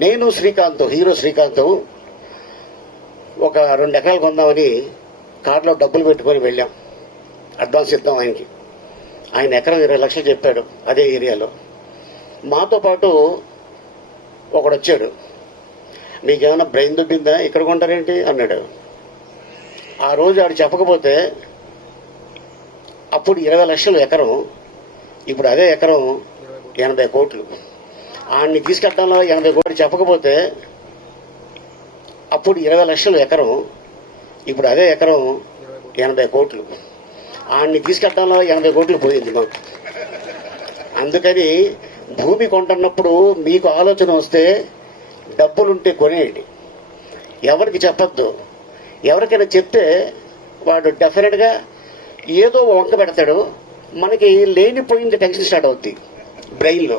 నేను శ్రీకాంత్, హీరో శ్రీకాంత్ ఒక 2 ఎకరాలు కొందామని కార్లో డబ్బులు పెట్టుకొని వెళ్ళాం. అడ్వాన్స్ ఇద్దాం ఆయనకి. ఆయన ఎకరం 20 లక్షలు చెప్పాడు అదే ఏరియాలో. మాతో పాటు ఒకడు వచ్చాడు. మీకేమైనా బ్రెయిన్ దుబ్బిందా, ఇక్కడ కొంటారేంటి అన్నాడు. ఆ రోజు ఆడు చెప్పకపోతే అప్పుడు 20 లక్షలు ఎకరం, ఇప్పుడు అదే ఎకరం 80 కోట్లు. ఆడిని తీసుకెళ్ళడంలో 80 కోట్లు చెప్పకపోతే అప్పుడు 20 లక్షలు ఎకరం, ఇప్పుడు అదే ఎకరం 80 కోట్లు. ఆడిని తీసుకెళ్ళడంలో 80 కోట్లు పోయింది మాకు. అందుకని భూమి కొంటున్నప్పుడు మీకు ఆలోచన వస్తే డబ్బులుంటే కొనేయండి, ఎవరికి చెప్పద్దు. ఎవరికైనా చెప్తే వాడు డెఫినెట్గా ఏదో వంక పెడతాడు, మనకి లేనిపోయింది టెన్షన్ స్టార్ట్ అవుద్ది బ్రెయిన్లో.